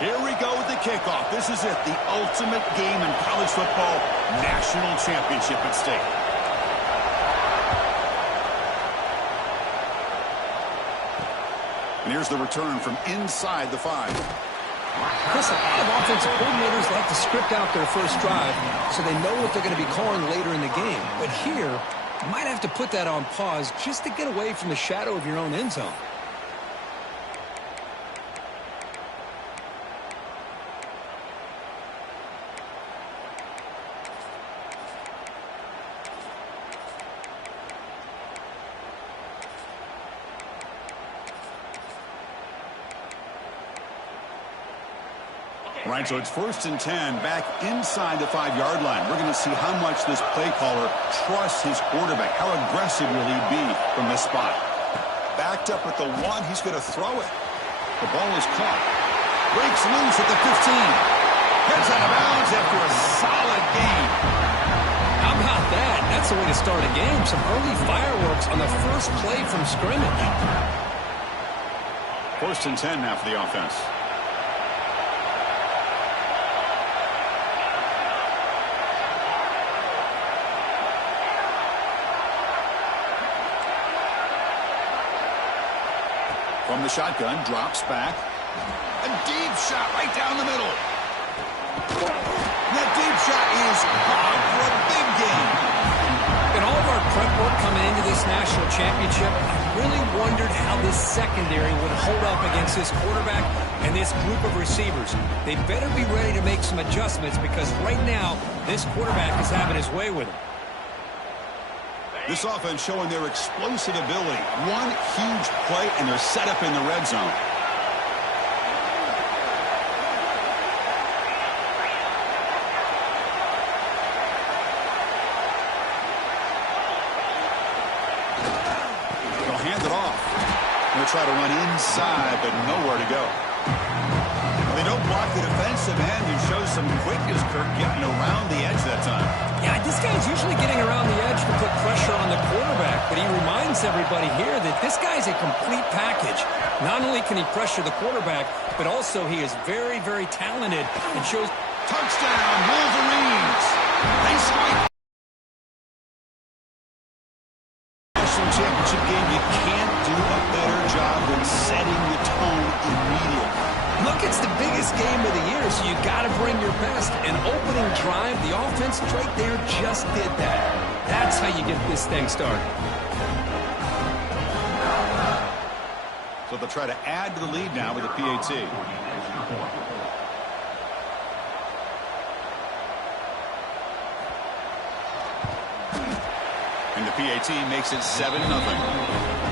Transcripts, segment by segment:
Here we go with the kickoff. This is it, the ultimate game in college football, national championship at stake. And here's the return from inside the 5. Chris, a lot of offensive coordinators like to script out their first drive so they know what they're going to be calling later in the game. But here, you might have to put that on pause just to get away from the shadow of your own end zone. Right, so it's 1st and 10 back inside the 5-yard line. We're going to see how much this play caller trusts his quarterback. How aggressive will he be from this spot? Backed up at the 1, he's going to throw it. The ball is caught. Breaks loose at the 15. Heads out of bounds after a solid game. How about that? That's the way to start a game. Some early fireworks on the first play from scrimmage. 1st and 10 now for the offense. From the shotgun, drops back. A deep shot right down the middle. That deep shot is caught for a big gain. In all of our prep work coming into this national championship, I really wondered how this secondary would hold up against this quarterback and this group of receivers. They better be ready to make some adjustments because right now, this quarterback is having his way with him. This offense showing their explosive ability. One huge play, and they're set up in the red zone. They'll hand it off. They'll try to run inside, but nowhere to go. They don't block the defensive end and show some quickness, Kirk, getting around the edge that time. Yeah, this guy's usually getting around the edge to put pressure on the quarterback, but he reminds everybody here that this guy's a complete package. Not only can he pressure the quarterback, but also he is very, very talented and shows... Touchdown, Wolverines! They strike. National championship game, you can't do a better job than setting the tone immediately. Look, it's the biggest game of the year, so you got to bring your best. An opening drive, the offense right there just did that. That's how you get this thing started. So they'll try to add to the lead now with the PAT. And the PAT makes it 7-0.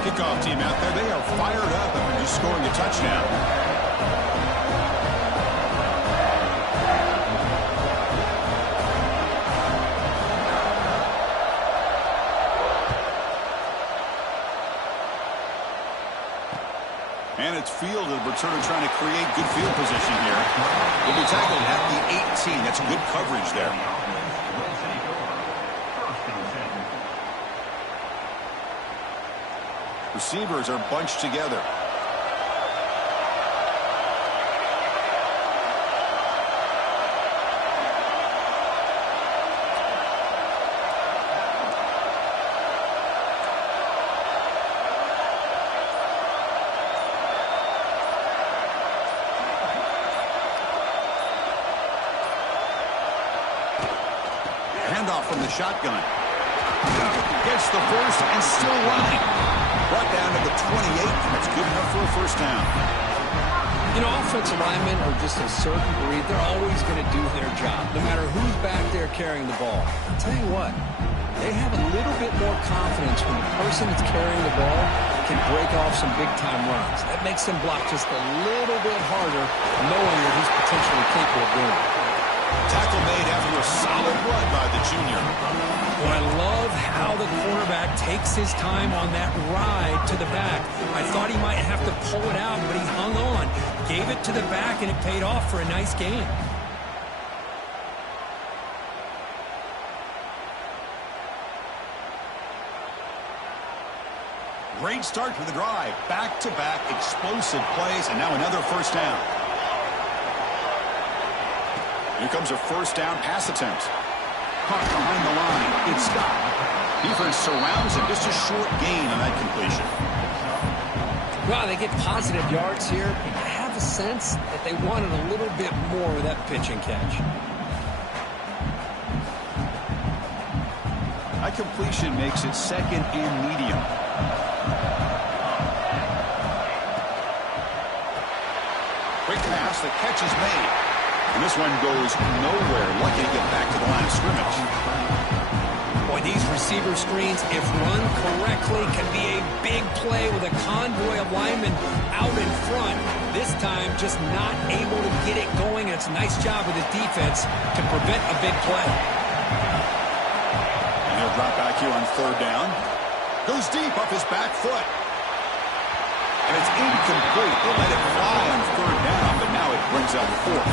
Kickoff team out there, they are fired up after just scoring a touchdown. And it's fielded. Returner trying to create good field position here. Will be tackled at the 18. That's good coverage there. Receivers are bunched together. Handoff from the shotgun. Gets the first and still running. Brought down to the 28, and that's good enough for a first down. You know, offensive linemen are just a certain breed. They're always going to do their job, no matter who's back there carrying the ball. I'll tell you what, they have a little bit more confidence when the person that's carrying the ball can break off some big-time runs. That makes them block just a little bit harder, knowing that he's potentially capable of doing it. Tackle made after a solid run by the junior. Well, I love how the quarterback takes his time on that ride to the back. I thought he might have to pull it out, but he hung on, gave it to the back, and it paid off for a nice gain. Great start to the drive. Back-to-back explosive plays, and now another first down. Here comes a first down pass attempt. Caught behind the line. It's Scott. Defense surrounds him. Just a short gain on that completion. Well, they get positive yards here. You have a sense that they wanted a little bit more with that pitch and catch. That completion makes it second and medium. Quick pass. The catch is made. And this one goes nowhere. Lucky to get back to the line of scrimmage. Boy, these receiver screens, if run correctly, can be a big play with a convoy of linemen out in front. This time, just not able to get it going. And it's a nice job with his defense to prevent a big play. And he'll drop back here on third down. Goes deep off his back foot. And it's incomplete. They let it fly on third down, but now it brings up fourth.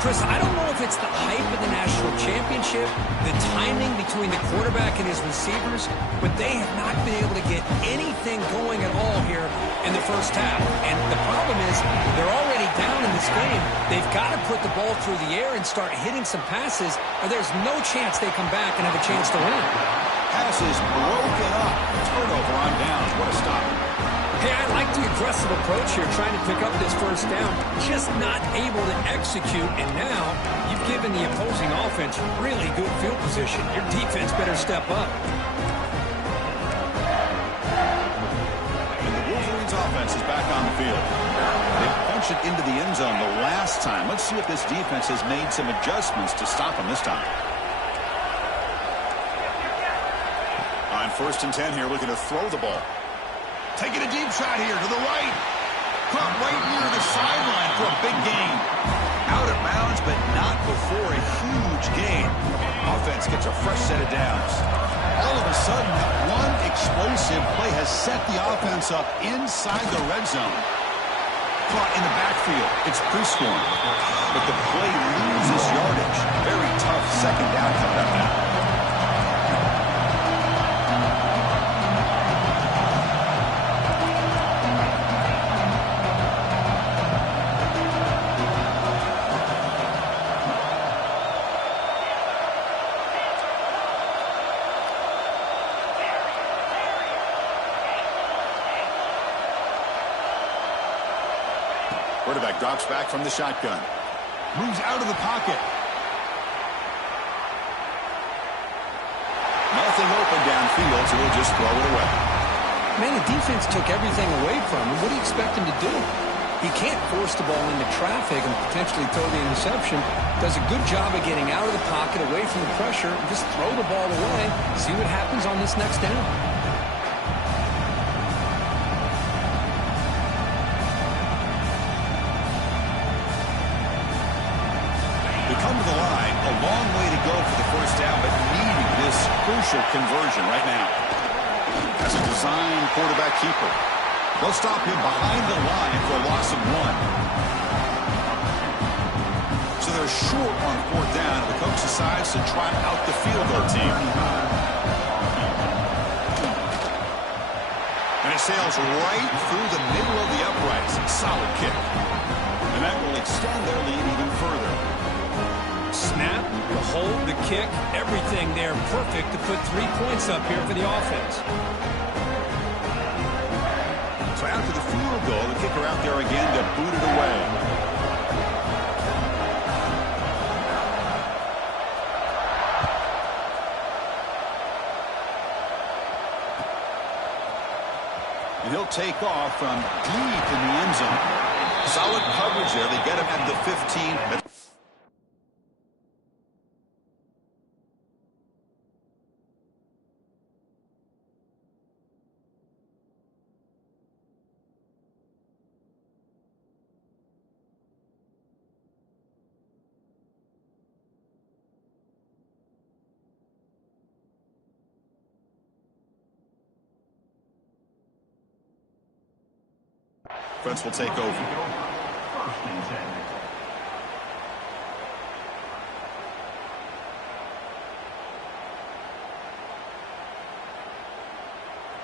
Chris, I don't know if it's the hype of the national championship, the timing between the quarterback and his receivers, but they have not been able to get anything going at all here in the first half. And the problem is they're already down in this game. They've got to put the ball through the air and start hitting some passes, or there's no chance they come back and have a chance to win. Pass is broken up. Turnover on downs. What a stop. Hey, I like the aggressive approach here, trying to pick up this first down. Just not able to execute, and now you've given the opposing offense really good field position. Your defense better step up. And the Wolverines' offense is back on the field. They punched it into the end zone the last time. Let's see if this defense has made some adjustments to stop them this time. On 1st and 10 here, looking to throw the ball. Taking a deep shot here to the right. Caught right near the sideline for a big gain. Out of bounds, but not before a huge gain. Offense gets a fresh set of downs. All of a sudden, that one explosive play has set the offense up inside the red zone. Caught in the backfield. It's pre-scoring. But the play loses yardage. Very tough second down coming up now. Quarterback drops back from the shotgun. Moves out of the pocket. Nothing open downfield, so he'll just throw it away. Man, the defense took everything away from him. What do you expect him to do? He can't force the ball into traffic and potentially throw the interception. Does a good job of getting out of the pocket, away from the pressure, and just throw the ball away. See what happens on this next down. Come to the line, a long way to go for the first down, but needing this crucial conversion right now. As a design quarterback keeper, they'll stop him behind the line for a loss of 1. So they're short on 4th down, and the coach decides to trot out the field goal team. And it sails right through the middle of the uprights. Solid kick. And that will extend their lead even further. Snap, the hold, the kick, everything there perfect to put 3 points up here for the offense. So after the field goal, the kicker out there again to boot it away. And he'll take off from deep in the end zone. Solid coverage there. They get him at the 15. Defense will take over.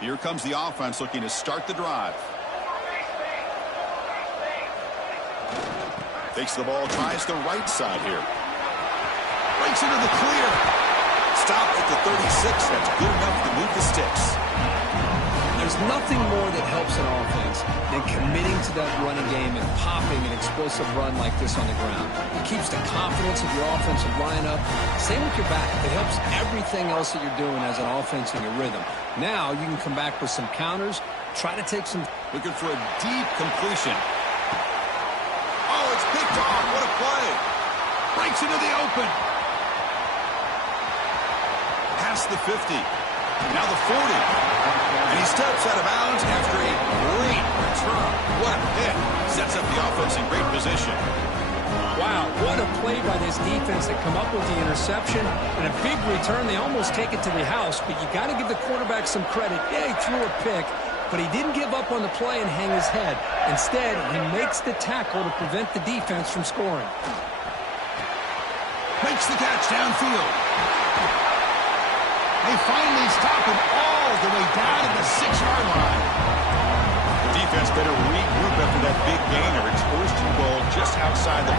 Here comes the offense looking to start the drive. Takes the ball, tries the right side here. Breaks into the clear. Stop at the 36. That's good enough to move the sticks. There's nothing more that helps an offense than committing to that running game and popping an explosive run like this on the ground. It keeps the confidence of your offensive lineup. Same with your back. It helps everything else that you're doing as an offense in your rhythm. Now you can come back with some counters, try to take some... Looking for a deep completion. Oh, it's picked off. What a play. Breaks into the open. Past the 50. Now the 40. And he steps out of bounds after a great return. What a hit. Sets up the offense in great position. Wow, what a play by this defense that come up with the interception and a big return. They almost take it to the house, but you got to give the quarterback some credit. Yeah, he threw a pick, but he didn't give up on the play and hang his head. Instead, he makes the tackle to prevent the defense from scoring. Makes the catch downfield. They finally stop him all the way down to the 6-yard line. The defense better regroup after that big gainer. It's first and goal just outside the 5.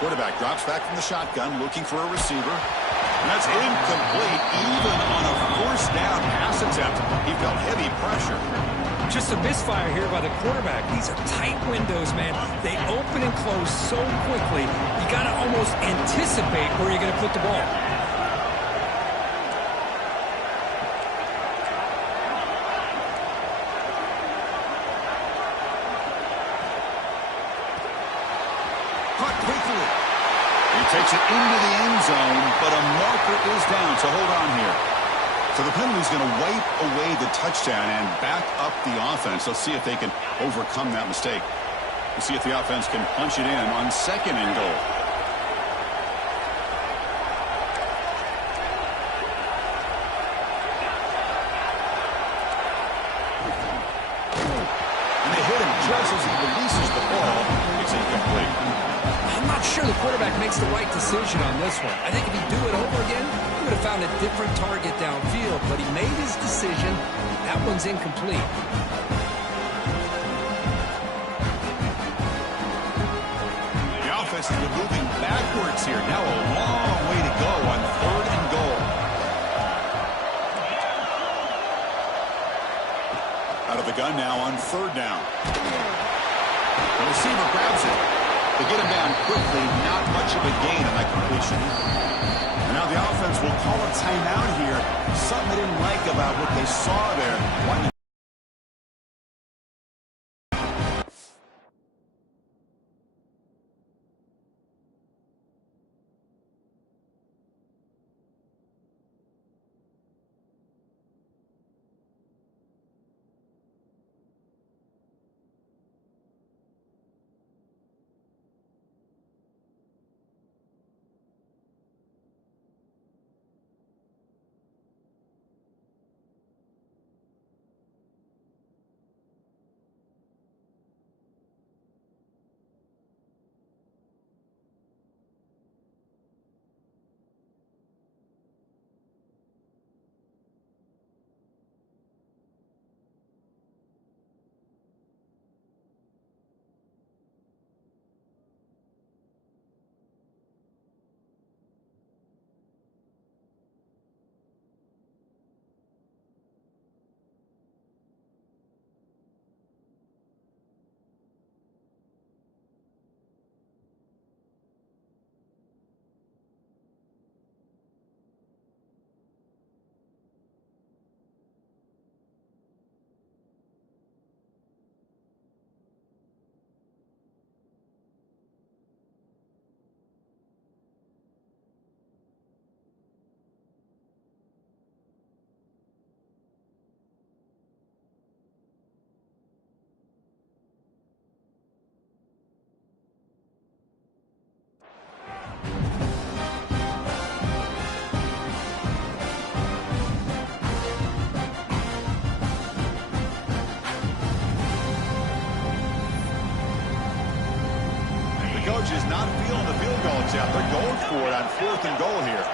Quarterback drops back from the shotgun, looking for a receiver. And that's incomplete, even on a first down pass attempt. He felt heavy pressure. Just a misfire here by the quarterback. These are tight windows, man. They open and close so quickly. You got to almost anticipate where you're going to put the ball. Caught quickly. He takes it into the end zone, but a marker is down, so hold on here. So the penalty's going to wipe away the touchdown and back up the offense. Let's see if they can overcome that mistake. We'll see if the offense can punch it in on second and goal. And they hit him just as he releases the ball. It's incomplete. I'm not sure the quarterback makes the right decision on this one. I think if he'd do it over again, he would have found a different target downfield, but he made his decision. That one's incomplete. The offense has been moving backwards here. Now a long way to go on third and goal. Out of the gun now on third down. The receiver grabs it. They get him down quickly, not much of a gain on that completion. And now the offense will call a timeout here. Something they didn't like about what they saw there. coach is not feeling the field goal attempt. They're going for it on 4th and goal here.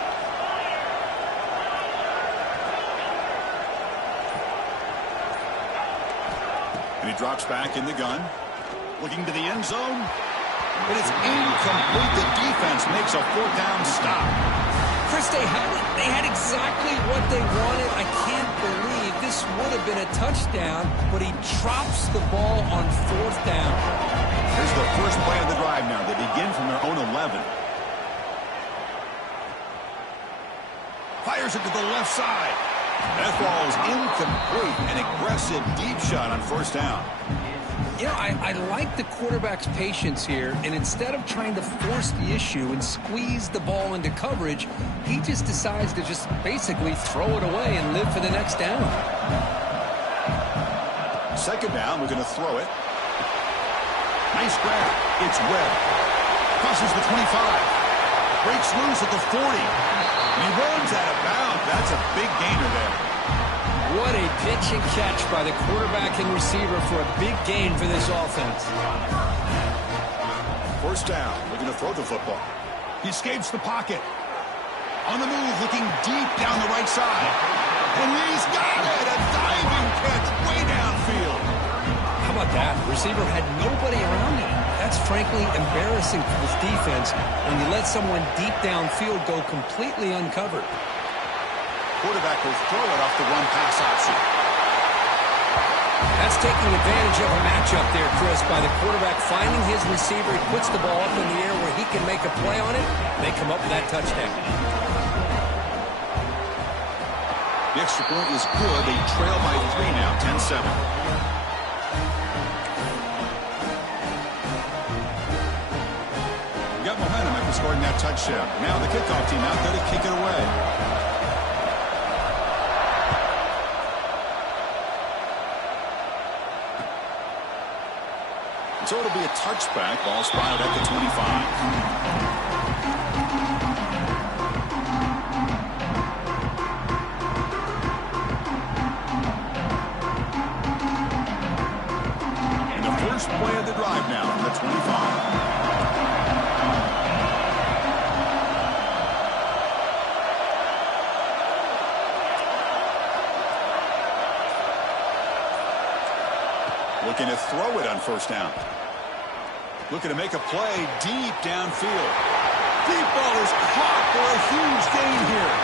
And he drops back in the gun. Looking to the end zone. But it's incomplete. The defense makes a 4th down stop. Chris, they had exactly what they wanted. I can't believe this would have been a touchdown, but he drops the ball on 4th down. Here's the first play of the drive now. They begin from their own 11. Fires it to the left side. That ball is incomplete. An aggressive deep shot on 1st down. You know, I like the quarterback's patience here, and instead of trying to force the issue and squeeze the ball into coverage, he just decides to just basically throw it away and live for the next down. 2nd down, we're going to throw it. Nice grab. It's Webb. Crosses the 25. Breaks loose at the 40. And he runs out of bounds. That's a big gainer there. What a pitch and catch by the quarterback and receiver for a big gain for this offense. 1st down. We're going to throw the football. He escapes the pocket. On the move, looking deep down the right side. And he's got it! A diving catch way downfield. How about that? Receiver had nobody around him. That's frankly embarrassing for this defense when you let someone deep downfield go completely uncovered. Quarterback will throw it off the run-pass option. That's taking advantage of a matchup there, Chris, by the quarterback finding his receiver. He puts the ball up in the air where he can make a play on it. They come up with that touchdown. The extra point is good. They trail by 3 now, 10-7. Got momentum after scoring that touchdown. Now the kickoff team out there to kick it away. So it'll be a touchback. Ball spotted at the 25. And the first play of the drive now from the 25. Looking to throw it on 1st down. Looking to make a play deep downfield. Deep ball is caught for a huge gain here.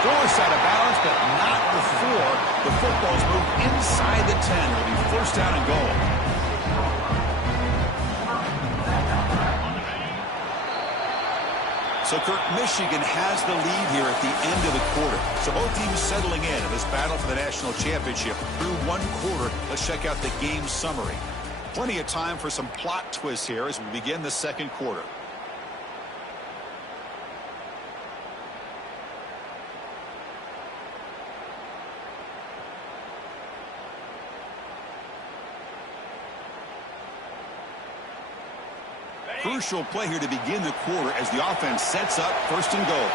Forced out of bounds, but not before the football's moved inside the 10. It'll be 1st down and goal. So, Kirk, Michigan has the lead here at the end of the quarter. So both teams settling in this battle for the national championship through 1 quarter. Let's check out the game summary. Plenty of time for some plot twists here as we begin the 2nd quarter. Crucial play here to begin the quarter as the offense sets up 1st and goal.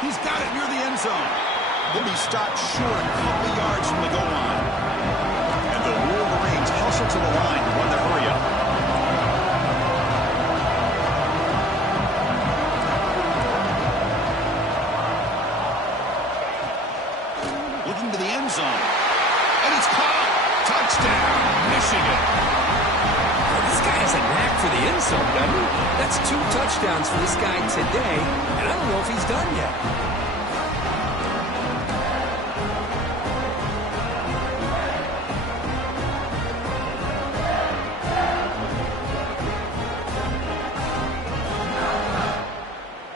He's got it near the end zone. He'll be stopped short a couple yards from the goal line. And the Wolverines hustle to the line to run the hurry up. Looking to the end zone. And it's caught. Touchdown, Michigan. Well, this guy has a knack for the end zone, doesn't he? That's 2 touchdowns for this guy today, and I don't know if he's done yet.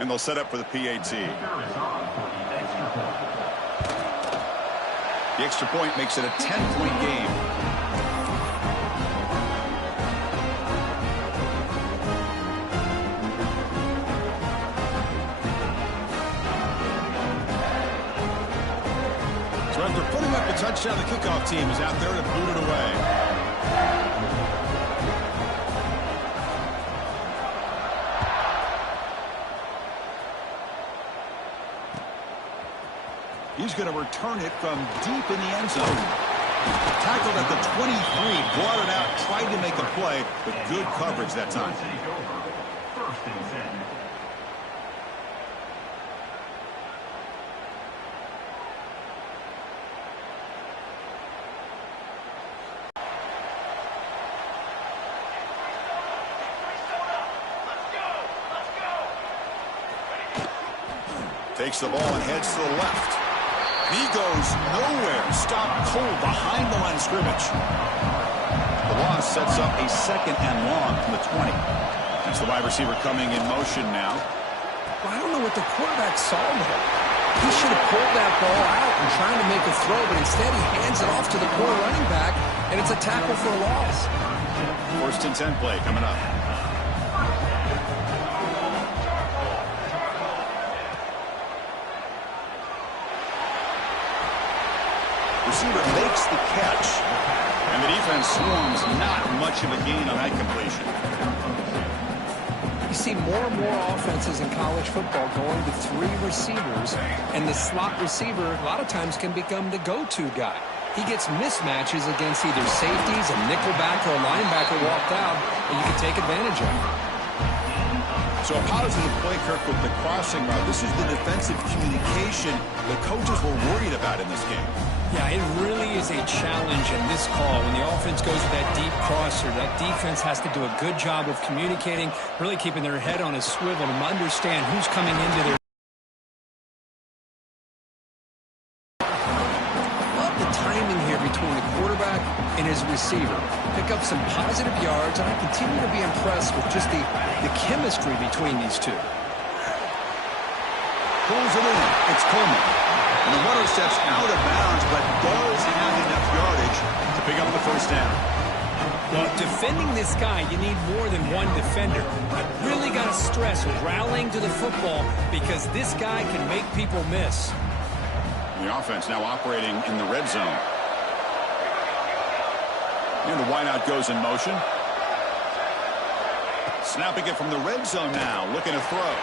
And they'll set up for the PAT. The extra point makes it a 10-point game. So after putting up a touchdown, the kickoff team is out there to boot it away. He's going to return it from deep in the end zone. Tackled at the 23, brought it out, tried to make a play, but good coverage that time. Takes the ball and heads to the left. He goes nowhere. Stopped cold behind the line of scrimmage. The loss sets up a 2nd and long from the 20. That's the wide receiver coming in motion now. Well, I don't know what the quarterback saw there. He should have pulled that ball out and trying to make a throw, but instead he hands it off to the poor running back, and it's a tackle for a loss. 1st and 10 play coming up. Receiver makes the catch, and the defense swarms. Not much of a gain on that completion. You see more and more offenses in college football going to 3 receivers, and the slot receiver a lot of times can become the go-to guy. He gets mismatches against either safeties, a nickelback, or a linebacker walked out, and you can take advantage of it. So a positive play, Kirk, with the crossing route. This is the defensive communication the coaches were worried about in this game. Yeah, it really is a challenge in this call. When the offense goes with that deep crosser, that defense has to do a good job of communicating, really keeping their head on a swivel to understand who's coming into their... Love the timing here between the quarterback and his receiver. Pick up some positive yards, and I continue to be impressed with just the chemistry between these two. Pulls it in. It's Coleman. And the runner steps out of bounds, but does have enough yardage to pick up the 1st down. Well, defending this guy, you need more than one defender. You really got to stress rallying to the football because this guy can make people miss. The offense now operating in the red zone. And the wideout goes in motion. Snapping it from the red zone now, looking to throw.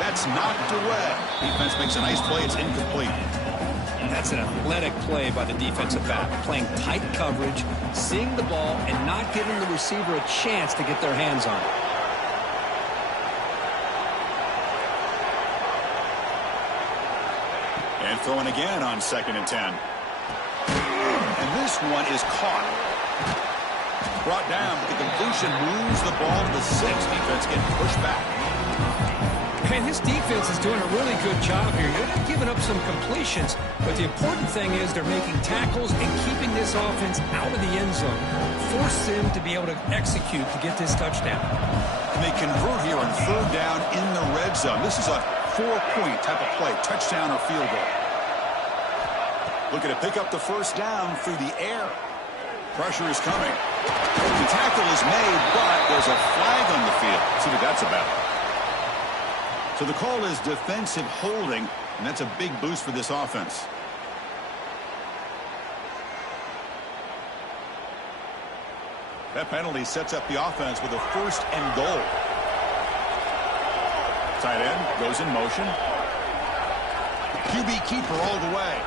That's knocked away. Defense makes a nice play. It's incomplete. That's an athletic play by the defensive back, playing tight coverage, seeing the ball, and not giving the receiver a chance to get their hands on it. And throwing again on 2nd and 10. And this one is caught. Brought down, but the completion moves the ball to the 6. Defense getting pushed back. And this defense is doing a really good job here. They're not giving up some completions, but the important thing is they're making tackles and keeping this offense out of the end zone. Force them to be able to execute to get this touchdown. And they convert here on 3rd down in the red zone. This is a 4-point type of play, touchdown or field goal. Looking to pick up the 1st down through the air. Pressure is coming. The tackle is made, but there's a flag on the field. See what that's about. So the call is defensive holding, and that's a big boost for this offense. That penalty sets up the offense with a 1st and goal. Tight end goes in motion. QB keeper all the way.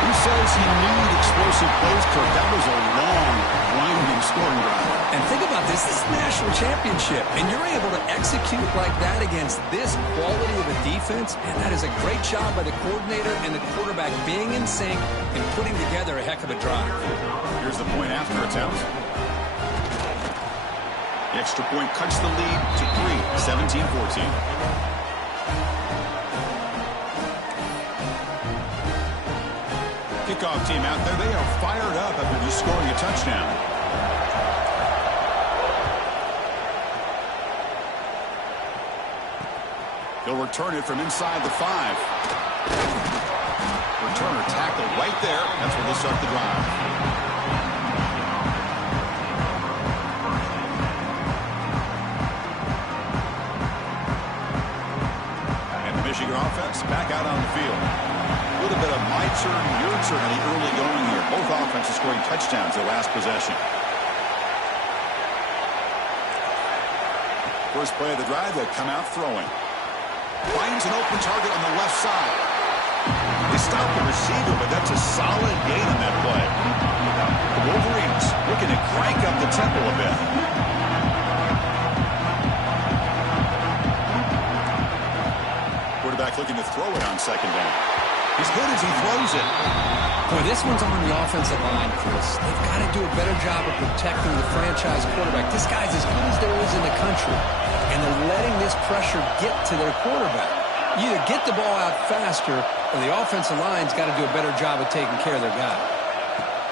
Who says you need explosive plays, Kirk? That was a long, winding scoring drive. And think about this. This is a national championship, and you're able to execute like that against this quality of a defense, and that is a great job by the coordinator and the quarterback being in sync and putting together a heck of a drive. Here's the point after attempt. The extra point cuts the lead to 3, 17-14. Kickoff team out there. They are fired up after just scoring a touchdown. He'll return it from inside the 5. Returner tackled right there. That's where they'll start the drive. And the Michigan offense back out on the field. A little bit of my turn, your turn in the early going here. Both offenses scoring touchdowns their last possession. First play of the drive, they'll come out throwing. Finds an open target on the left side. They stop the receiver, but but that's a solid gain on that play. The Wolverines looking to crank up the tempo a bit. Quarterback looking to throw it on second down. He's good as he throws it. Boy, this one's on the offensive line, Chris. They've got to do a better job of protecting the franchise quarterback. This guy's as good as there is in the country, and they're letting this pressure get to their quarterback. You either get the ball out faster, or the offensive line's got to do a better job of taking care of their guy.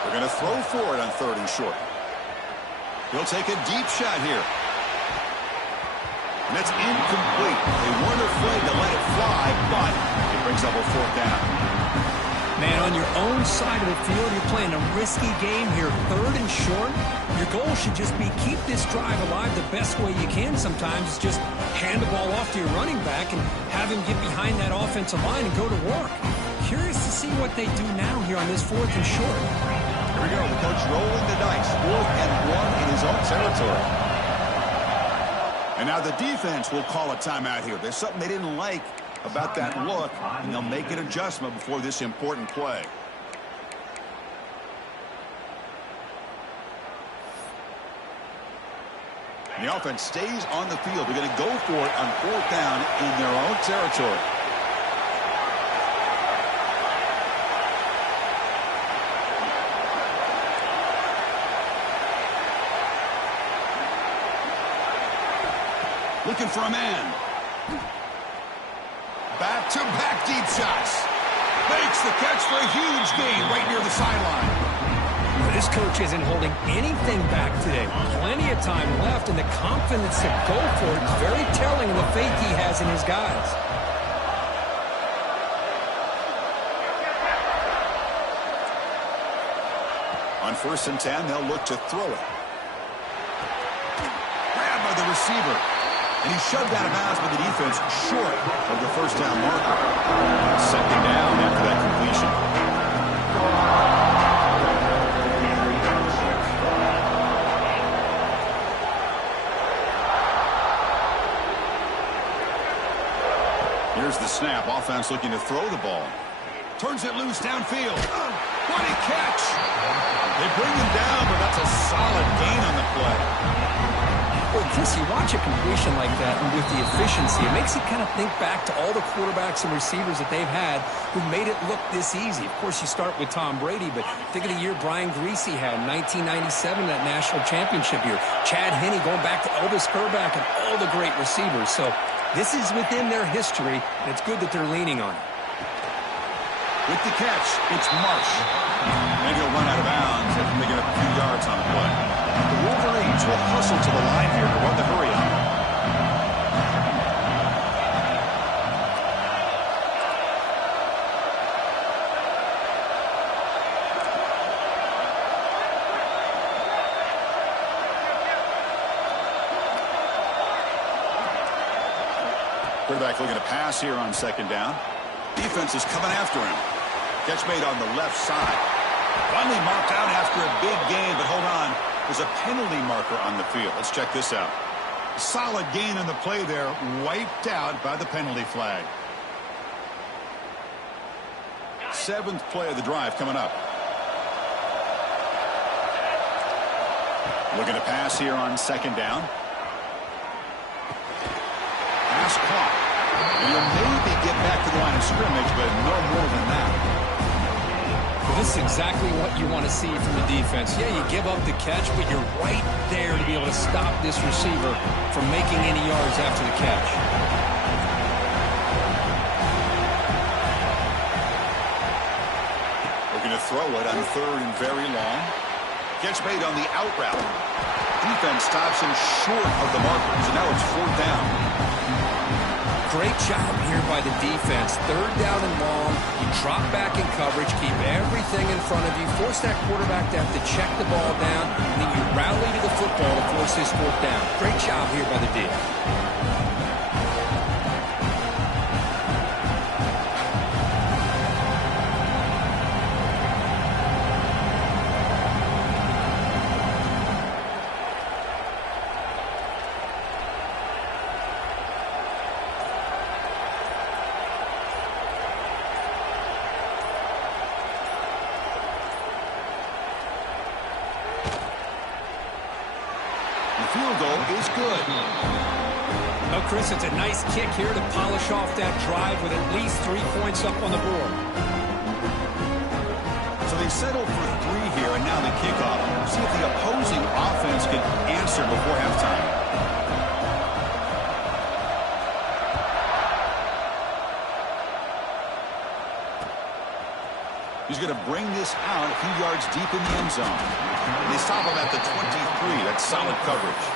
They're going to throw for it on 3rd and short. He'll take a deep shot here. And that's incomplete. They weren't afraid to let it fly, but it brings up a 4th down. Man, on your own side of the field, you're playing a risky game here. 3rd and short. Your goal should just be keep this drive alive the best way you can sometimes. Is just hand the ball off to your running back and have him get behind that offensive line and go to work. Curious to see what they do now here on this 4th and short. Here we go. The coach rolling the dice. 4th and 1 in his own territory. And now the defense will call a timeout here. There's something they didn't like about that look, and they'll make an adjustment before this important play. And the offense stays on the field. They're going to go for it on 4th down in their own territory. Looking for a man. Back-to-back deep shots. Makes the catch for a huge gain right near the sideline. Well, this coach isn't holding anything back today. Plenty of time left, and the confidence to go for it is very telling of the faith he has in his guys. On 1st and 10, they'll look to throw it. Grabbed by the receiver. And he shoved out of bounds by the defense short of the 1st down marker. 2nd down after that completion. Here's the snap. Offense looking to throw the ball. Turns it loose downfield. What a catch! They bring him down, but that's a solid gain on the play. Well, Chris, you watch a completion like that, and with the efficiency, it makes you kind of think back to all the quarterbacks and receivers that they've had who made it look this easy. Of course, you start with Tom Brady, but think of the year Brian Greasy had in 1997, that national championship year. Chad Henne going back to Elvis Kerback and all the great receivers. So this is within their history, and it's good that they're leaning on it. With the catch, it's Marsh. And he'll run out of bounds after making up a few yards on the play. The Wolverines will hustle to the line here to run the hurry up. Quarterback looking to pass here on 2nd down. Defense is coming after him. Catch made on the left side. Finally marked out after a big gain, but hold on. There's a penalty marker on the field. Let's check this out. Solid gain on the play there, wiped out by the penalty flag. 7th play of the drive coming up. Looking to pass here on 2nd down. Pass caught. And he'll maybe get back to the line of scrimmage, but no more than that. Well, this is exactly what you want to see from the defense. Yeah, you give up the catch, but you're right there to be able to stop this receiver from making any yards after the catch. Looking to throw it on 3rd and very long. Catch made on the out route. Defense stops him short of the markers, and now it's 4th down. Great job here by the defense. 3rd down and long. You drop back in coverage, keep everything in front of you, force that quarterback to have to check the ball down, and then you rally to the football to force this 4th down. Great job here by the D. field goal is good. Oh, Chris, it's a nice kick here to polish off that drive with at least 3 points up on the board. So they settle for 3 here, and now the kickoff. See if the opposing offense can answer before halftime. He's going to bring this out a few yards deep in the end zone. They stop him at the 23. That's solid coverage.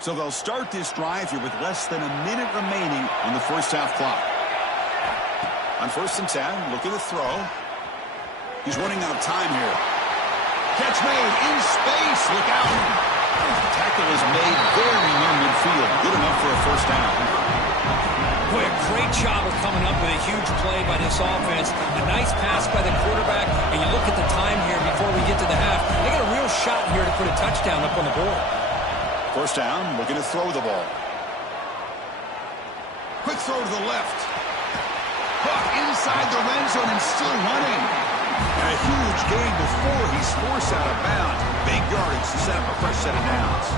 So they'll start this drive here with less than a minute remaining on the first half clock. On 1st and 10, looking to throw. He's running out of time here. Catch made in space. Look out. The tackle is made very near midfield. Good enough for a first down. Boy, a great job of coming up with a huge play by this offense. A nice pass by the quarterback. And you look at the time here before we get to the half. They got a real shot here to put a touchdown up on the board. First down, looking to throw the ball. Quick throw to the left. Caught inside the red zone and still running. And a huge gain before he's forced out of bounds. Big yardage to set up a fresh set of downs.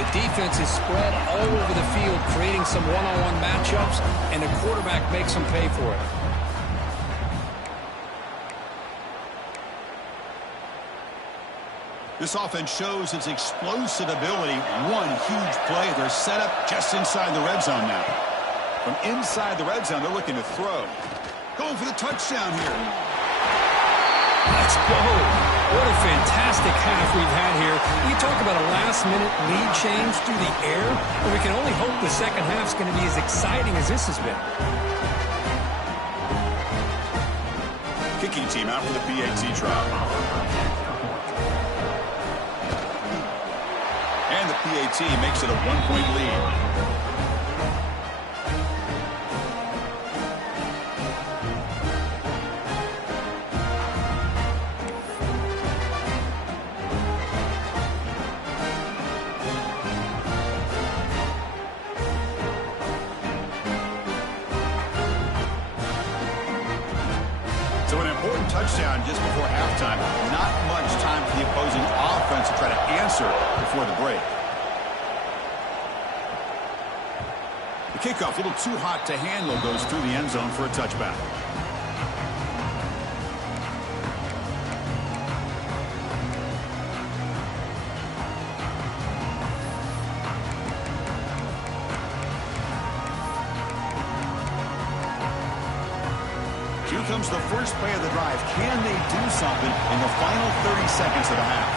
The defense is spread all over the field, creating some one-on-one matchups, and the quarterback makes them pay for it. This offense shows its explosive ability. One huge play. They're set up just inside the red zone now. From inside the red zone, they're looking to throw. Going for the touchdown here. Let's go. What a fantastic half we've had here. You talk about a last-minute lead change through the air, and we can only hope the second half's going to be as exciting as this has been. Kicking team out for the BAT trial. And the PAT makes it a 1-point lead. So an important touchdown just before halftime. Not much time for the opposing offense to try to answer before the break. The kickoff, a little too hot to handle, goes through the end zone for a touchback. Here comes the first play of the drive. Can they do something in the final 30 seconds of the half?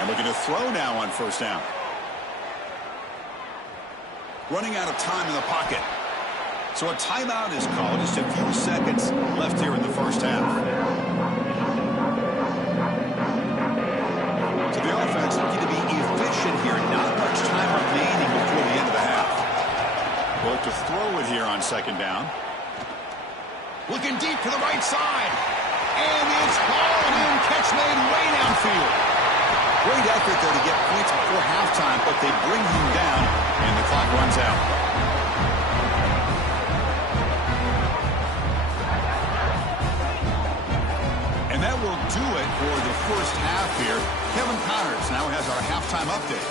And looking to throw now on first down. Running out of time in the pocket. So a timeout is called. Just a few seconds left here in the first half. So the offense looking to be efficient here. Not much time remaining before the end of the half. We'll look to throw it here on second down. Looking deep to the right side. And it's hauled in. Catch made way downfield. Great effort there to get points before halftime, but they bring him down, and the clock runs out. And that will do it for the first half here. Kevin Connors now has our halftime update.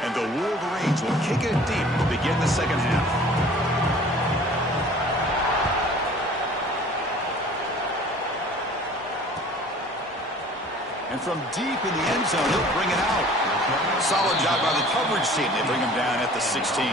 And the Wolverines will kick it deep to begin the second half. And from deep in the end zone, he'll bring it out. Solid job by the coverage team. They bring him down at the 16.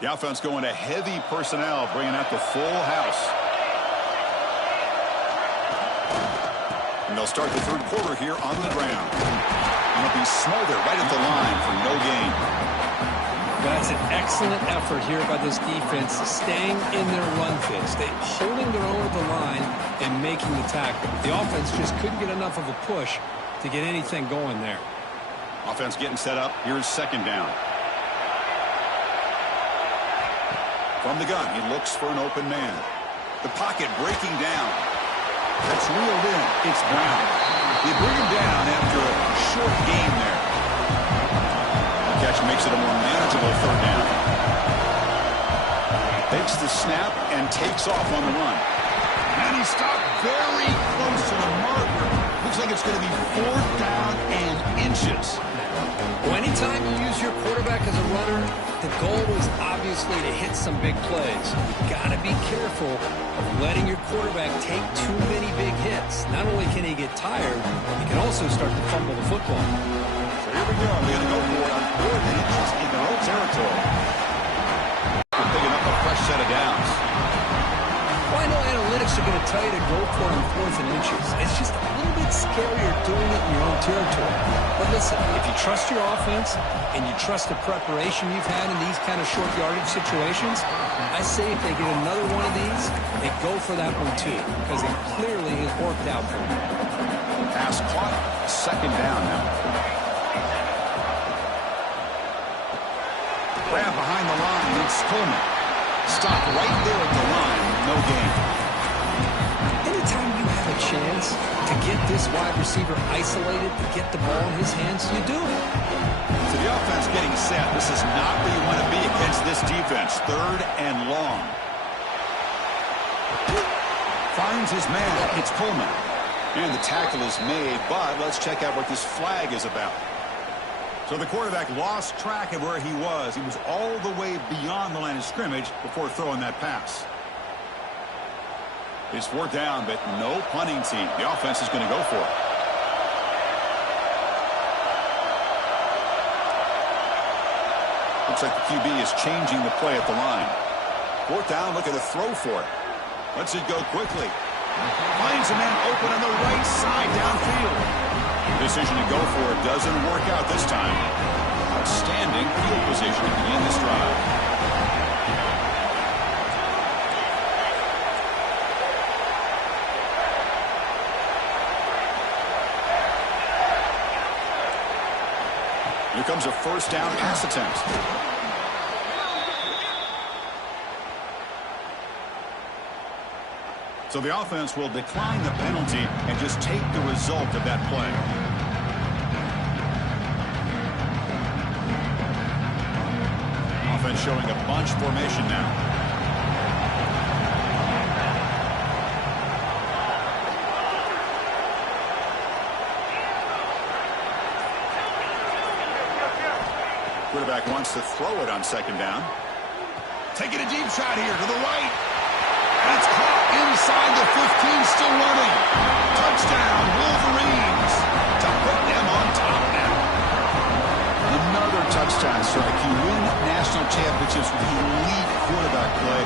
The offense going to heavy personnel, bringing out the full house. And they'll start the third quarter here on the ground. And it'll be Smolder right at the line for no gain. That's an excellent effort here by this defense, staying in their run fits. They holding their own at the line and making the tackle. The offense just couldn't get enough of a push to get anything going there. Offense getting set up. Here's second down. From the gun, he looks for an open man. The pocket breaking down. That's reeled in. It's Brown. They bring him down after a short gain there. The catch makes it a more manageable third down. Takes the snap and takes off on the run. And he stopped very close to the marker. Looks like it's going to be fourth down and inches. Well, anytime you use your quarterback as a runner, the goal is obviously to hit some big plays. You've got to be careful of letting your quarterback take too many big hits. Not only can he get tired, he can also start to fumble the football. So here we go. We're going to go for it on 4th and inches in their own territory. They're picking up a fresh set of downs. Well, I know analytics are going to tell you to go for it on 4th and inches. It's just a little bit scarier doing it in your own territory. But listen, if you trust your offense and you trust the preparation you've had in these kind of short yardage situations, I say if they get another one of these, they go for that one too, because it clearly has worked out for them. Pass caught. Second down now. Grab behind the line. It's Coleman. Stop right there at the line. No gain. Anytime you have a chance to get this wide receiver isolated, to get the ball in his hands, you do it. So the offense getting set. This is not where you want to be against this defense. Third and long. Finds his man. It's Coleman. And the tackle is made, but let's check out what this flag is about. So the quarterback lost track of where he was. He was all the way beyond the line of scrimmage before throwing that pass. It's fourth down, but no punting team. The offense is going to go for it. Looks like the QB is changing the play at the line. Fourth down, looking to throw for it. Lets it go quickly. Finds a man open on the right side downfield. Decision to go for it doesn't work out this time. Outstanding field position to begin this drive. Here comes a first down pass attempt. So the offense will decline the penalty and just take the result of that play. Offense showing a bunch formation now. Quarterback wants to throw it on second down. Taking a deep shot here to the right. And it's caught inside the 15, still running. Touchdown, Wolverines, to put them on top now. Another touchdown strike. You win national championships with elite quarterback play.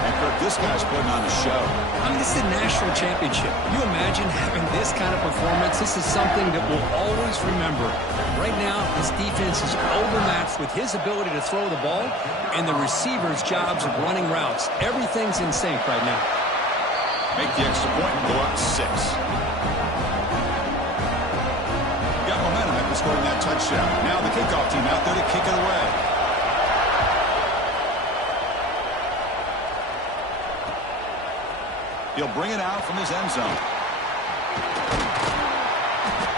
And Kirk, this guy's putting on a show. I mean, this is a national championship. You imagine having this kind of performance? This is something that we'll always remember. Right now, this defense is overmatched with his ability to throw the ball and the receiver's jobs of running routes. Everything's in sync right now. Make the extra point and go up 6. Got momentum after scoring that touchdown. Now the kickoff team out there to kick it away. He'll bring it out from his end zone.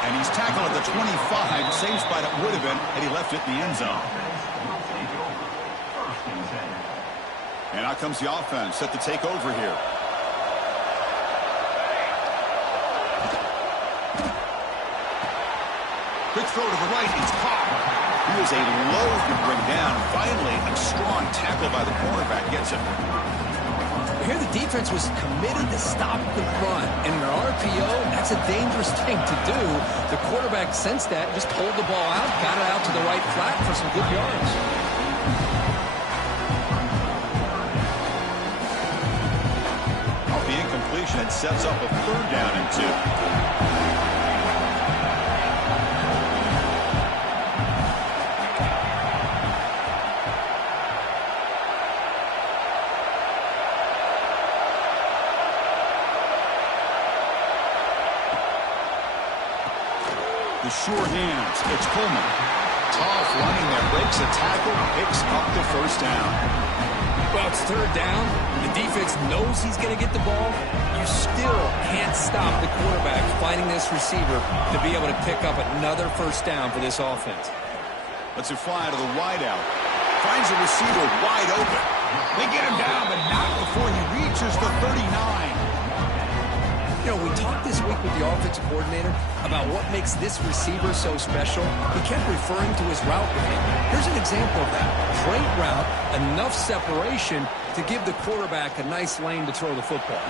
And he's tackled at the 25. Same spot it would have been had he left it in the end zone. And out comes the offense set to take over here. Quick throw to the right. It's caught. He was a load to bring down. Finally, a strong tackle by the cornerback gets him. Here the defense was committed to stop the run. And in an RPO, that's a dangerous thing to do. The quarterback sensed that, just pulled the ball out, got it out to the right flat for some good yards. sets up a 3rd down and 2. The sure hands. It's Coleman. Tough running that breaks a tackle, picks up the 1st down. Well, it's 3rd down. The defense knows he's going to get the ball. You still can't stop the quarterback finding this receiver to be able to pick up another 1st down for this offense. Let's fly to the wide out. Finds a receiver wide open. They get him down, but not before he reaches the 39. You know, we talked this week with the offensive coordinator about what makes this receiver so special. He kept referring to his route behavior. Here's an example of that. Great route, enough separation to give the quarterback a nice lane to throw the football.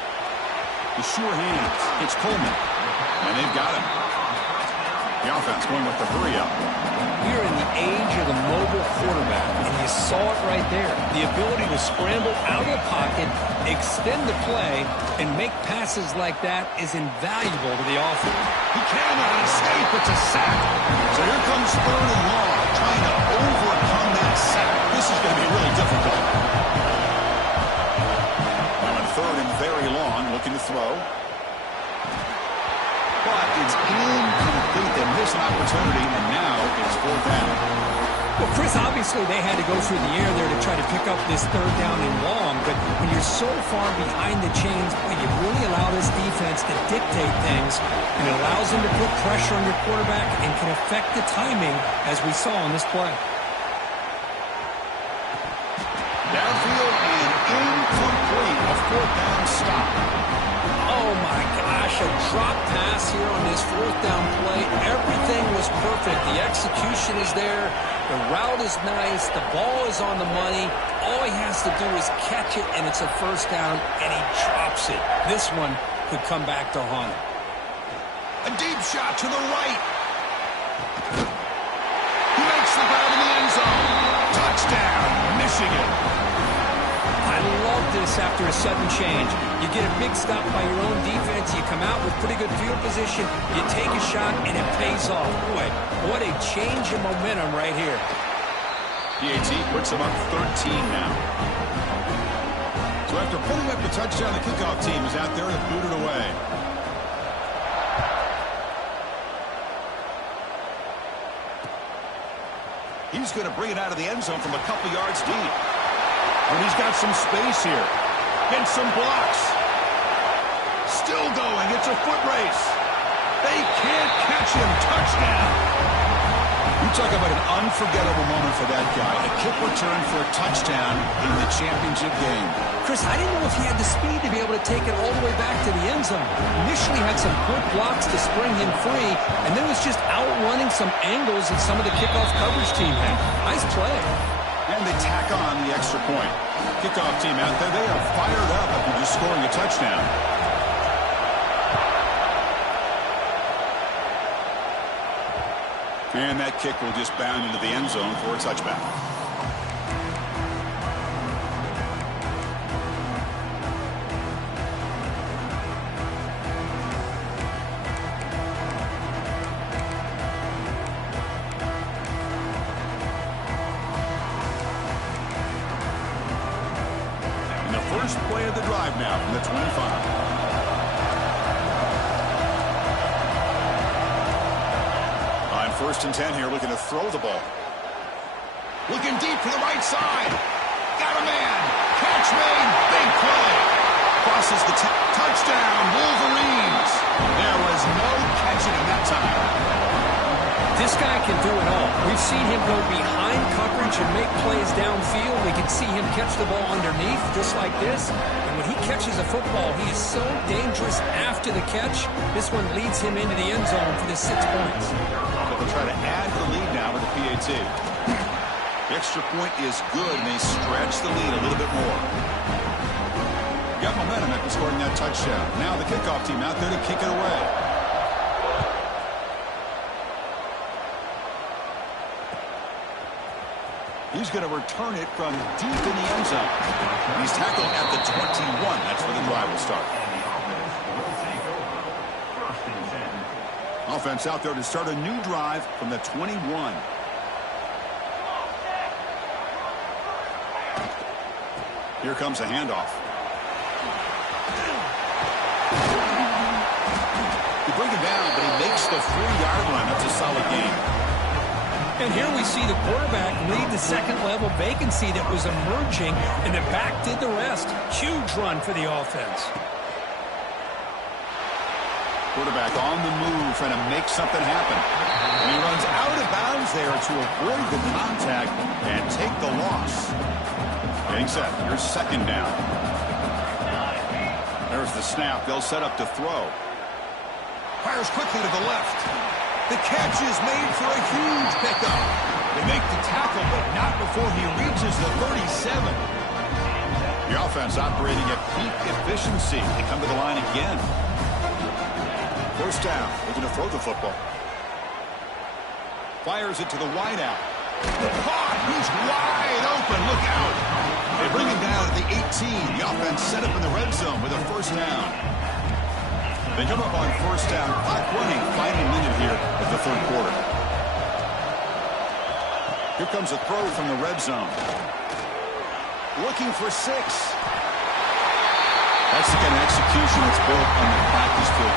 The sure hands. It's Coleman. And they've got him. The offense going with the hurry up. We're in the age of the mobile quarterback, and you saw it right there. The ability to scramble out of the pocket, extend the play, and make passes like that is invaluable to the offense. He cannot escape. It's a sack. So here comes 3rd and long, trying to overcome that sack. This is going to be really difficult. Now on 3rd and very long, looking to throw. But it's incomplete. They miss an opportunity, and now it's 4th down. Well, Chris, obviously they had to go through the air there to try to pick up this 3rd down and long, but when you're so far behind the chains, boy, you really allow this defense to dictate things, and it allows them to put pressure on your quarterback and can affect the timing, as we saw on this play. Downfield and incomplete. A 4th down stop. Oh, my gosh, a drop pass here on this 4th down play. Everything was perfect. The execution is there. The route is nice. The ball is on the money. All he has to do is catch it, and it's a 1st down, and he drops it. This one could come back to haunt him. A deep shot to the right. He makes the grab in the end zone. Touchdown, Michigan. I love this after a sudden change. You get a big stop by your own defense. You come out with pretty good field position. You take a shot, and it pays off. Boy, what a change in momentum right here. BAT puts him up 13 now. So after putting up the touchdown, the kickoff team is out there to boot it away. He's going to bring it out of the end zone from a couple yards deep. And he's got some space here. Gets some blocks. Still going. It's a foot race. They can't catch him. Touchdown. You talk about an unforgettable moment for that guy. A kick return for a touchdown in the championship game. Chris, I didn't know if he had the speed to be able to take it all the way back to the end zone. Initially had some good blocks to spring him free, and then was just outrunning some angles that some of the kickoff coverage team had. Nice play. And they tack on the extra point. Kickoff team out there, they are fired up after just scoring a touchdown. And that kick will just bound into the end zone for a touchback. And the first play of the drive now from the 25. First and 10 here, looking to throw the ball. Looking deep to the right side. Got a man. Catch made. Big play. Crosses the touchdown. Wolverines. There was no catching him that time. This guy can do it all. We've seen him go behind coverage and make plays downfield. We can see him catch the ball underneath, just like this. And when he catches a football, he is so dangerous after the catch. This one leads him into the end zone for the 6 points. They'll try to add the lead now with the PAT. The extra point is good, and they stretch the lead a little bit more. Got momentum after scoring that touchdown. Now the kickoff team out there to kick it away. He's going to return it from deep in the end zone. He's tackled at the 21. That's where the drive will start. Offense out there to start a new drive from the 21. Here comes a handoff. They bring him down, but he makes the 3-yard line. That's a solid gain. And here we see the quarterback lead the second-level vacancy that was emerging, and the back did the rest. Huge run for the offense. Quarterback on the move, trying to make something happen. And he runs out of bounds there to avoid the contact and take the loss. Getting set. Here's second down. There's the snap. They'll set up to throw. Fires quickly to the left. The catch is made for a huge pickup. They make the tackle, but not before he reaches the 37. The offense operating at peak efficiency. They come to the line again. First down. Looking to throw the football. Fires it to the wideout. Caught. He's wide open. Look out. They bring him down at the 18. The offense set up in the red zone with a first down. They come up on first down. Clock running. Final minute here of the third quarter. Here comes a throw from the red zone. Looking for 6. That's the kind of execution that's built on the practice field.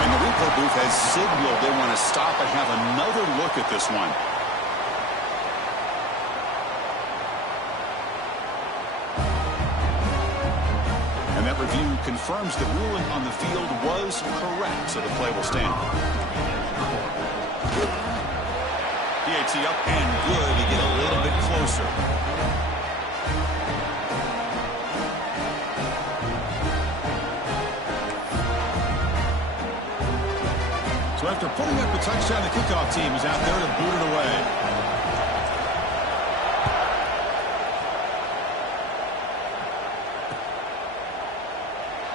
And the replay booth has signaled they want to stop and have another look at this one. And that review confirms the ruling on the field was correct, so the play will stand. BAT up and good to get a little bit closer. So after putting up a touchdown, the kickoff team is out there to boot it away.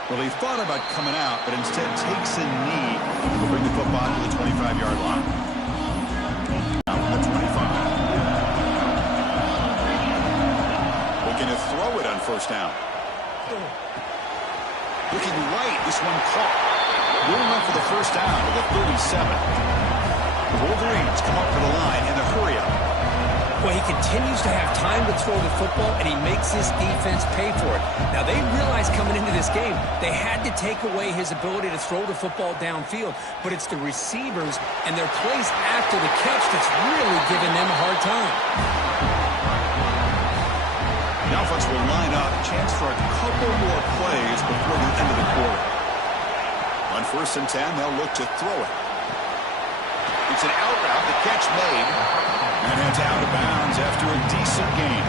Well, he thought about coming out, but instead takes a knee to bring the football to the 25-yard line. Out on the 25. Looking to throw it on first down. Looking right, this one caught. Going up for the first down to the 37. The Wolverines come up for the line in the hurry-up. Well, he continues to have time to throw the football, and he makes his defense pay for it. Now, they realized coming into this game they had to take away his ability to throw the football downfield, but it's the receivers and their plays after the catch that's really giving them a hard time. The offense will line up, chance for a couple more plays before the end of the quarter. On first and 10, they'll look to throw it. It's an out route, the catch made, and it's out of bounds after a decent gain.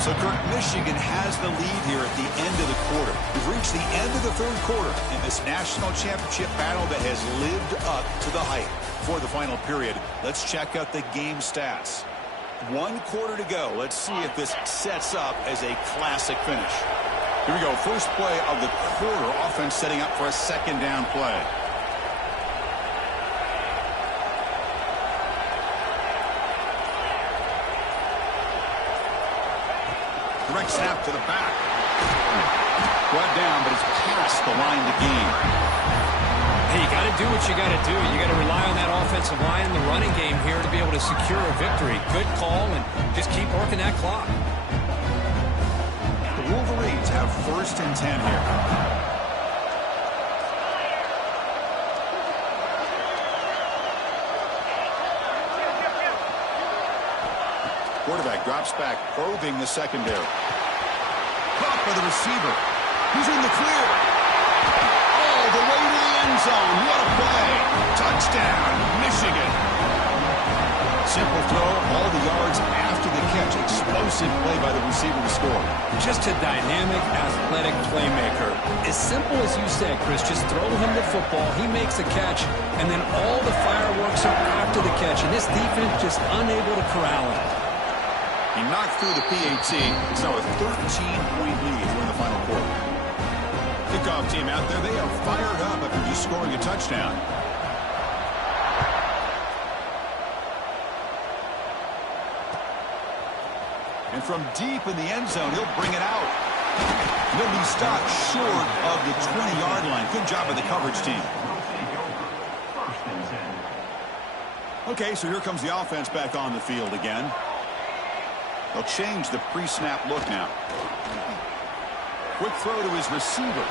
So, Kirk, Michigan has the lead here at the end of the quarter. We've reached the end of the third quarter in this national championship battle that has lived up to the hype. For the final period, let's check out the game stats. 1 quarter to go. Let's see if this sets up as a classic finish. Here we go. First play of the quarter. Offense setting up for a second down play. Direct snap to the back. Brought down, but it's past the line to gain. Hey, you got to do what you got to do. You got to rely on that offensive line and the running game here to be able to secure a victory. Good call, and just keep working that clock. The Wolverines have first and 10 here. Quarterback drops back, probing the secondary. Caught by the receiver. He's in the clear. All the way to the end zone. What a play. Touchdown, Michigan. Simple throw, all the yards after the catch. Explosive play by the receiver to score. Just a dynamic, athletic playmaker. As simple as you said, Chris, just throw him the football, he makes a catch, and then all the fireworks are after the catch, and this defense just unable to corral him. He knocked through the PAT. It's now a 13-point lead in the final quarter. Kickoff team out there, they are fired up after just scoring a touchdown. And from deep in the end zone, he'll bring it out. He'll be stopped short of the 20-yard line. Good job by the coverage team. Okay, so here comes the offense back on the field again. They'll change the pre-snap look now. Quick throw to his receiver.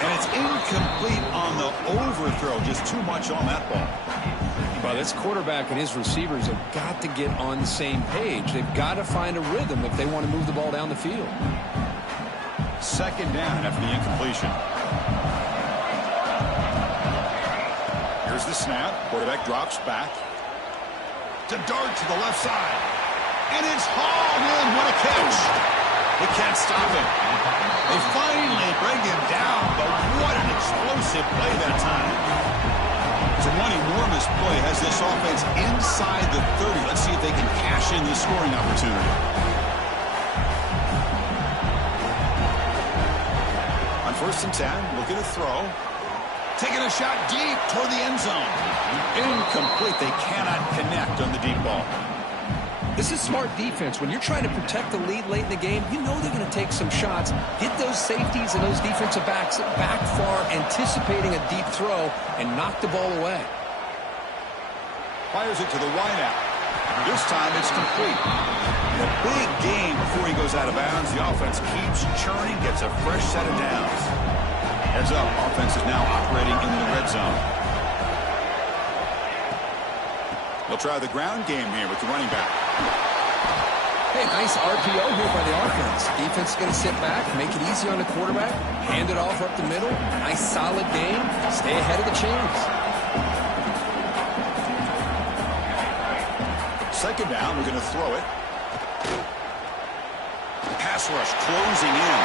And it's incomplete on the overthrow. Just too much on that ball. Well, this quarterback and his receivers have got to get on the same page. They've got to find a rhythm if they want to move the ball down the field. Second down after the incompletion. Here's the snap. Quarterback drops back. To dart to the left side. And it's hauled in. What a catch. They can't stop him. They finally bring him down, but what an explosive play that time. So one enormous play has this offense inside the 30. Let's see if they can cash in the scoring opportunity. On 1st and 10, look at a throw. Taking a shot deep toward the end zone. Incomplete. They cannot connect on the deep ball. This is smart defense. When you're trying to protect the lead late in the game, you know they're going to take some shots, get those safeties and those defensive backs back far, anticipating a deep throw, and knock the ball away. Fires it to the wideout. This time it's complete. A big game before he goes out of bounds. The offense keeps churning, gets a fresh set of downs. Heads up, offense is now operating in the red zone. They'll try the ground game here with the running back. Hey, nice RPO here by the offense. Defense is going to sit back, make it easy on the quarterback, hand it off up the middle. Nice solid game. Stay ahead of the chains. Second down, we're going to throw it. Pass rush closing in.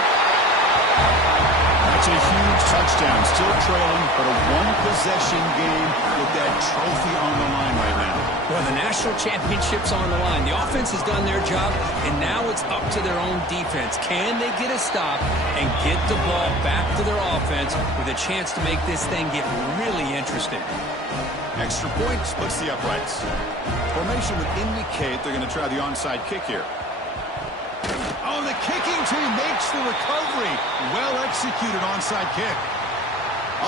That's a huge touchdown. Still trailing, but a one-possession game with that trophy on the line right now. Well, the national championship's on the line. The offense has done their job, and now it's up to their own defense. Can they get a stop and get the ball back to their offense with a chance to make this thing get really interesting? Extra point splits the uprights. Formation would indicate they're going to try the onside kick here. Oh, the kicking team makes the recovery. Well executed onside kick.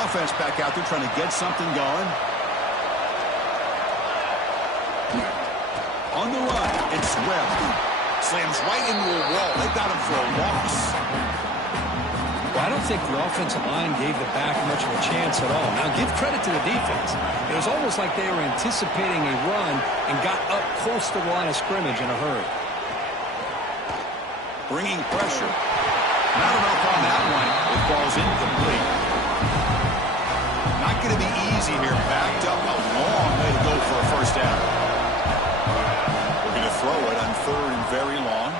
Offense back out there trying to get something going. On the run, it's Webb. Slams right into a wall. They got him for a loss. Well, I don't think the offensive line gave the back much of a chance at all. Now, give credit to the defense. It was almost like they were anticipating a run and got up close to the line of scrimmage in a hurry. Bringing pressure. Not enough on that one. It falls incomplete. Not going to be easy here. Backed up a long way to go for a first down. We're going to throw it on 3rd and very long.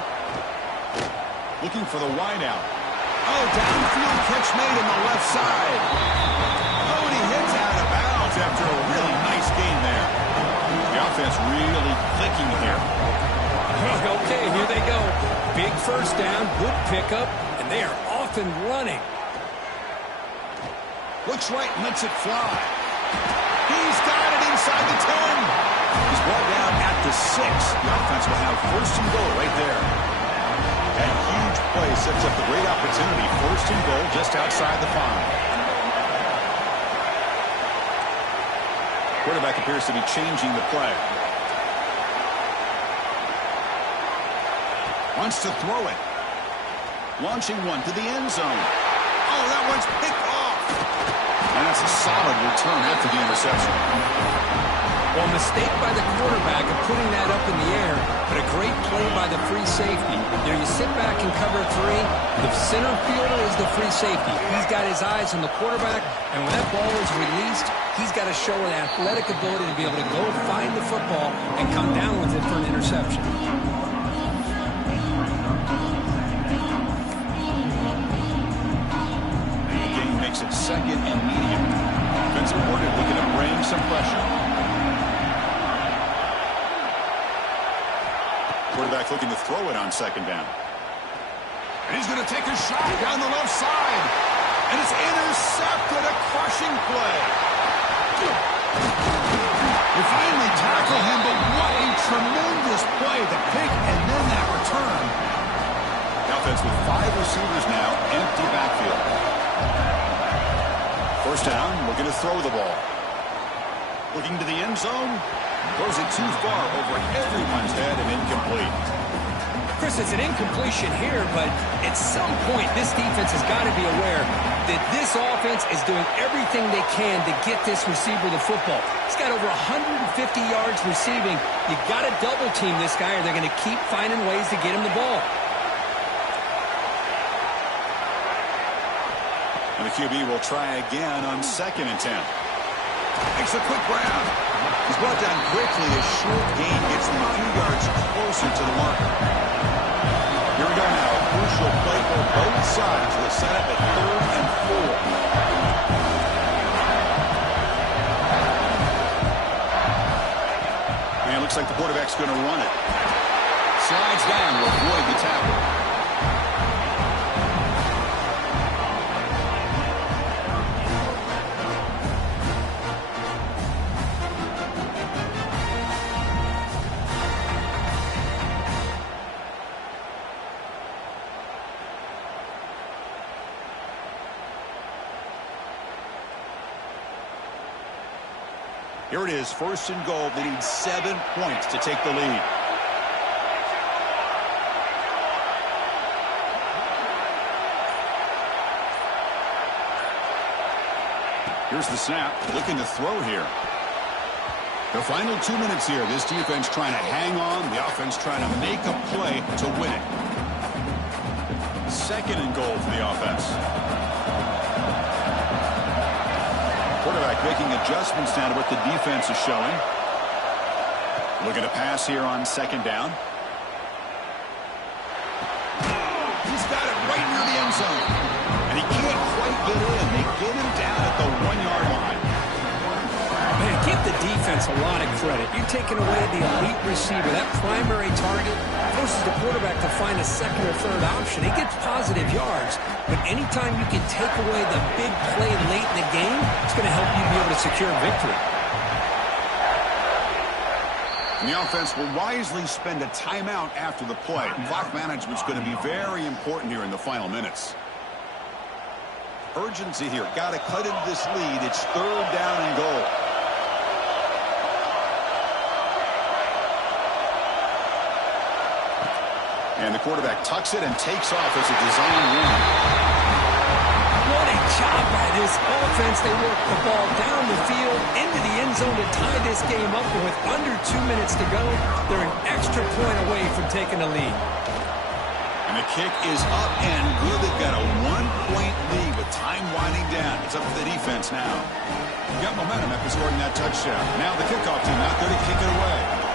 Looking for the wideout. Oh, downfield catch made on the left side. Oh, and he hits out of bounds after a really nice gain there. The offense really clicking here. Okay, here they go. Big first down, good pickup, and they are off and running. Looks right and lets it fly. He's got it inside the 10. He's brought down at the 6. The offense will have 1st and goal right there. That huge play sets up a great opportunity. 1st and goal just outside the 5. Quarterback appears to be changing the play. Wants to throw it. Launching one to the end zone. Oh, that one's picked off. And that's a solid return after the interception. Well, mistake by the quarterback of putting that up in the air, but a great play by the free safety. You know, you sit back and cover 3. The center fielder is the free safety. He's got his eyes on the quarterback, and when that ball is released, he's got to show an athletic ability to be able to go find the football and come down with it for an interception. It's 2nd and medium. Defensive coordinator looking to bring some pressure. Quarterback looking to throw it on 2nd down. And he's going to take a shot down the left side. And it's intercepted. A crushing play. They finally tackle him, but what a tremendous play. The pick and then that return. receivers now, empty backfield. First down, looking to throw the ball. Looking to the end zone. Throws it too far over everyone's head and incomplete. Chris, it's an incompletion here, but at some point, this defense has got to be aware that this offense is doing everything they can to get this receiver the football. He's got over 150 yards receiving. You got to double team this guy or they're going to keep finding ways to get him the ball. And the QB will try again on 2nd and 10. Makes a quick grab. He's brought down quickly. A short gain gets him a few yards closer to the marker. Here we go now. A crucial play for both sides. We'll set up at 3rd and 4. And it looks like the quarterback's going to run it. Slides down to avoid the tackle. Here it is, 1st and goal. They need 7 points to take the lead. Here's the snap, looking to throw here. The final 2 minutes here. This defense trying to hang on. The offense trying to make a play to win it. 2nd and goal for the offense. Quarterback making adjustments now to what the defense is showing. Looking to pass here on 2nd down. He's got it right near the end zone. And he can't quite get in. They get him down at the 1-yard line. Man, give the defense a lot of credit. You're taking away the elite receiver, that primary target, forces the quarterback to find a 2nd or 3rd option. He gets positive yards, but anytime you can take away the big play late in the game, it's going to help you be able to secure victory. And the offense will wisely spend a timeout after the play. Clock management's going to be very important here in the final minutes. Urgency here. Got to cut into this lead. It's 3rd down and goal. And the quarterback tucks it and takes off as a design run. What a job by this offense. They work the ball down the field into the end zone to tie this game up. And with under 2 minutes to go, they're an extra point away from taking the lead. And the kick is up and good. They've got a 1-point lead with time winding down. It's up to the defense now. Got momentum after scoring that touchdown. Now the kickoff team out there to kick it away.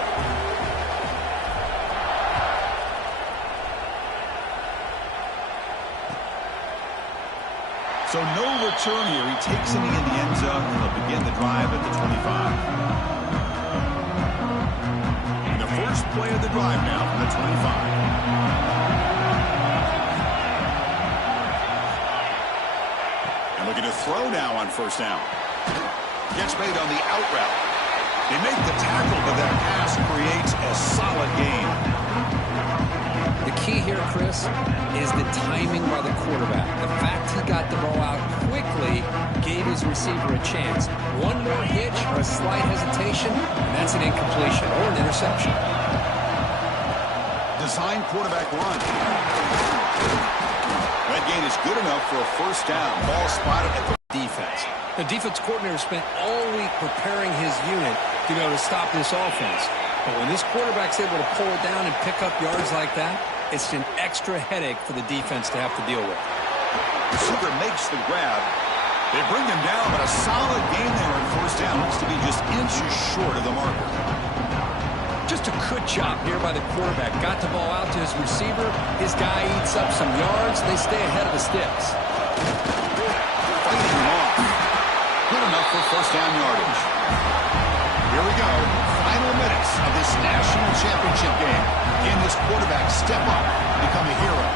So no return here. He takes it in the end zone, and they'll begin the drive at the 25. And the first play of the drive now from the 25. Looking to throw now on 1st down. Gets made on the out route. They make the tackle, but that pass creates a solid gain. The key here, Chris, is the timing by the quarterback. The fact he got the ball out quickly gave his receiver a chance. One more hitch or a slight hesitation, and that's an incompletion or an interception. Design quarterback run. That gain is good enough for a 1st down. Ball spotted at the defense. The defense coordinator spent all week preparing his unit to be able to stop this offense. But when this quarterback's able to pull it down and pick up yards like that, it's an extra headache for the defense to have to deal with. Receiver makes the grab. They bring him down, but a solid gain there on 1st down. Looks to be just inches short of the marker. Just a good job here by the quarterback. Got the ball out to his receiver. His guy eats up some yards. They stay ahead of the sticks. Fighting him off. Good enough for 1st down yardage. Here we go. Final minutes of this national championship game. Can this quarterback step up and become a hero?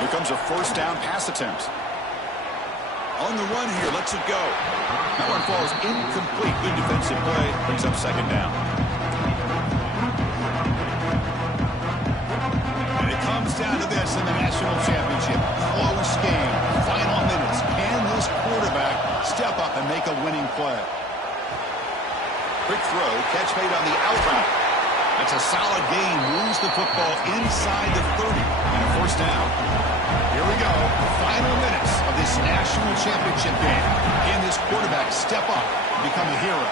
Here comes a 1st down pass attempt. On the run here, lets it go. That one falls incomplete. Good defensive play. Brings up 2nd down. And it comes to down to this in the national championship. Close game. Final minutes. Can this quarterback step up and make a winning play? Quick throw. Catch made on the out route. That's a solid gain. Moves the football inside the 30. And a first down. Here we go. Final minutes of this national championship game. Can this quarterback step up and become a hero?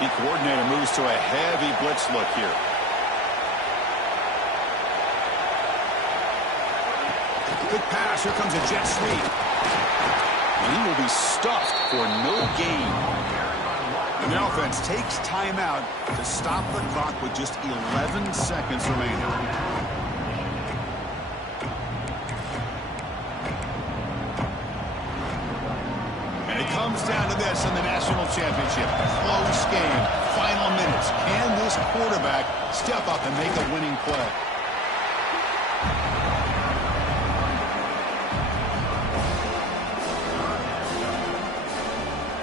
The coordinator moves to a heavy blitz look here. Quick pass. Here comes a jet sweep. And he will be stuffed for no gain. And the offense takes timeout to stop the clock with just 11 seconds remaining. And it comes down to this in the national championship. Close game. Final minutes. Can this quarterback step up and make a winning play?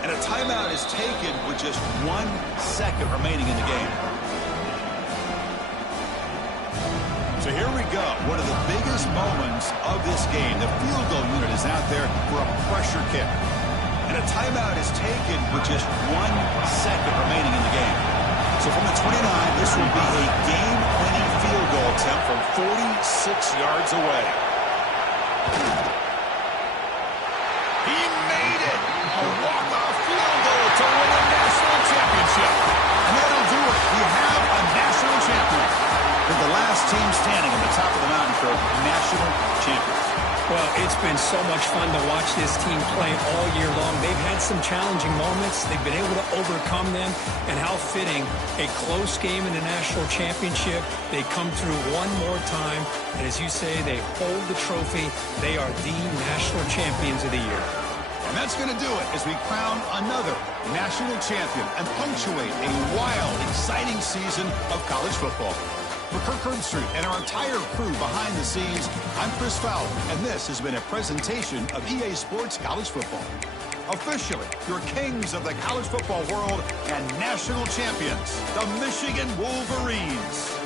And a timeout is taken with just 1 second remaining in the game. So here we go. One of the biggest moments of this game. The field goal unit is out there for a pressure kick. And a timeout is taken with just 1 second remaining in the game. So from the 29, this will be a game-winning field goal attempt from 46 yards away. He made it! A walk-off field goal to win a national championship. And that'll do it. We have a national champion. They're the last team standing at the top of the mountain for national champions. Well, it's been so much fun to watch this team play all year long. They've had some challenging moments. They've been able to overcome them. And how fitting, a close game in the national championship. They come through one more time. And as you say, they hold the trophy. They are the national champions of the year. And that's going to do it as we crown another national champion and punctuate a wild, exciting season of college football. For Kirk Herbstreit and our entire crew behind the scenes, I'm Chris Fowler, and this has been a presentation of EA Sports College Football. Officially, your kings of the college football world and national champions, the Michigan Wolverines.